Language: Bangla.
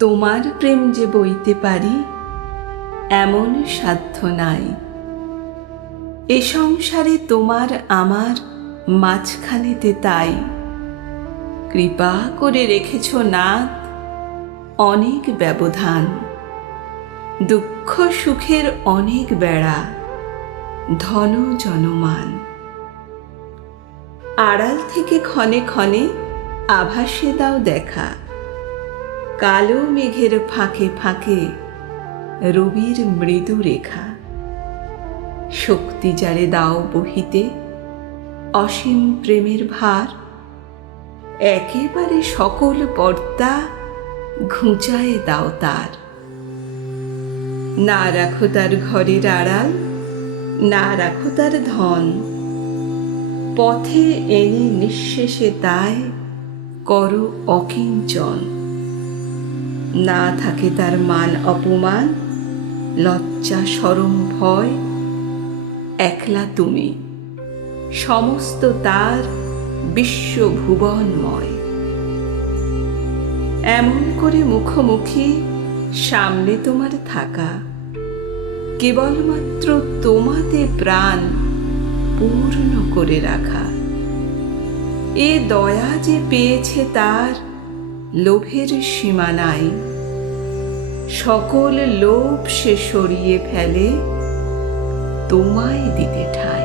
তোমার প্রেম যে বইতে পারি এমন সাধ্য নাই। এ সংসারে তোমার আমার মাঝখানেতে তাই কৃপা করে রেখেছ নাথ অনেক ব্যবধান। দুঃখ সুখের অনেক বেড়া, ধন জনমান। আড়াল থেকে ক্ষণে ক্ষণে আভাসে দাও দেখা, কালো মেঘের ফাঁকে ফাঁকে রবির মৃদু রেখা। শক্তি যারে দাও বহিতে অসীম প্রেমের ভার, একেবারে সকল পর্দা ঘুঁচায়ে দাও তার। না রাখো তার ঘরের আড়াল, না রাখো তার ধন, পথে এনে নিঃশেষে তাই করো অকিঞ্চন। না থাকে তার মান অপমান, লজ্জা শরম ভয়, একলা তুমি সমস্ত তার বিশ্বভুবনময়। এমন করে মুখোমুখি সামনে তোমার থাকা, কেবলমাত্র তোমাতে প্রাণ পূর্ণ করে রাখা। এ দয়া যে পেয়েছে তার লোভের সীমা নাই, সকল লোভ সে সরিয়ে ফেলে তোমায় দিতে ঠাঁই।